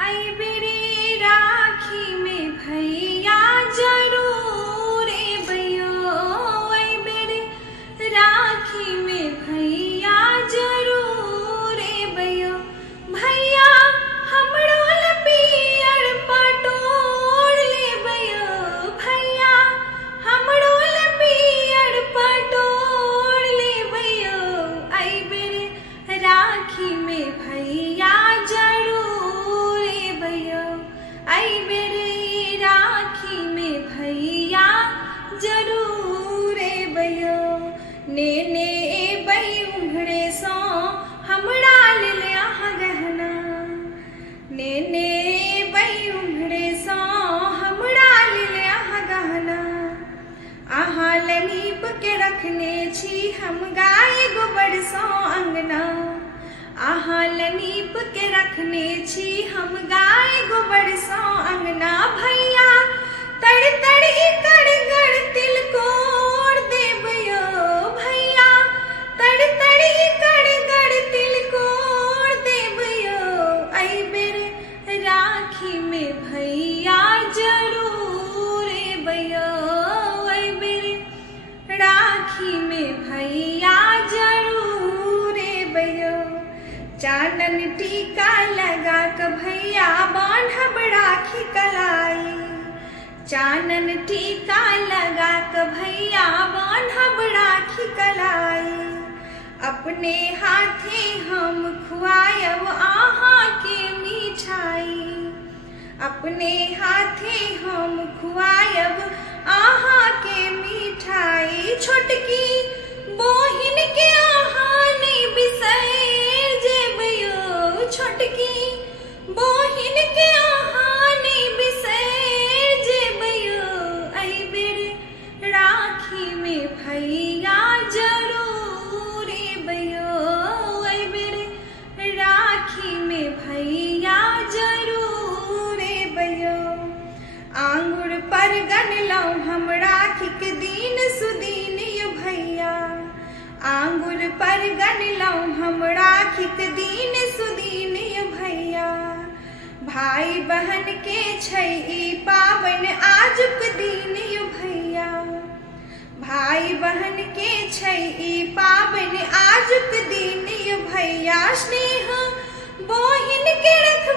आई बेरे राखी में भैया जरूर रे भैया, आई बेरे राखी में भैया जरूर रे भैया। भैया हमरो लपियर पटोर ले भैया, भैया हमरो लपियर पटोर ले भैया। आई बेरे राखी में भैया जरूर रे भैया, आई बेरे राखी में भैया जरूर रे भैया। ने बई उघड़े सो हमरा ले लिया गहना, ने बई उघड़े सो हमरा ले लिया गहना। आहा लीप के रखने छी हम गाय गोबर सो अंगना, आहा लीप के रखने छी हम गाय गोबर सो अंगना। भैया तड़ तड़ इकड़ गड़ तिलकोर देबयो, भैया तड़ तड़ इकड़ गड़ तिलकोर देबयो। आई बेरे राखी में भैया जरूर रे भैया, आई बेरे राखी में भैया जरूर रे भैया। चानन टीका लगा के भैया बांधब राखी कलाई, चानन टीका लगा के भैया बांधब राखी कलाई। अपने हाथे हम खुआयब आहा के मिठाई, अपने हाथे हम खुआयब आहा के मिठाई। छोटकी बोहिन के आहा नहीं बिसैर जेबयो, छोटकी बोहिन के आहा नहीं बिसैर जेबयो। आई बेरे राखी में भैया जरूर रे भैया, आई बेरे राखी में भैया जरूर रे भैया। आंगुर पर गनलौ हम राखी के दिन सुदीन यो भैया, आंगुर पर गनलौ हम राखी के दिन सुदीन यो भैया। भाई बहन के छै ई पावन आजुक दिन यो भैया, भाई बहन के छै ई पावन आजुक दिन यो भैया। स्नेह बोहिन के रख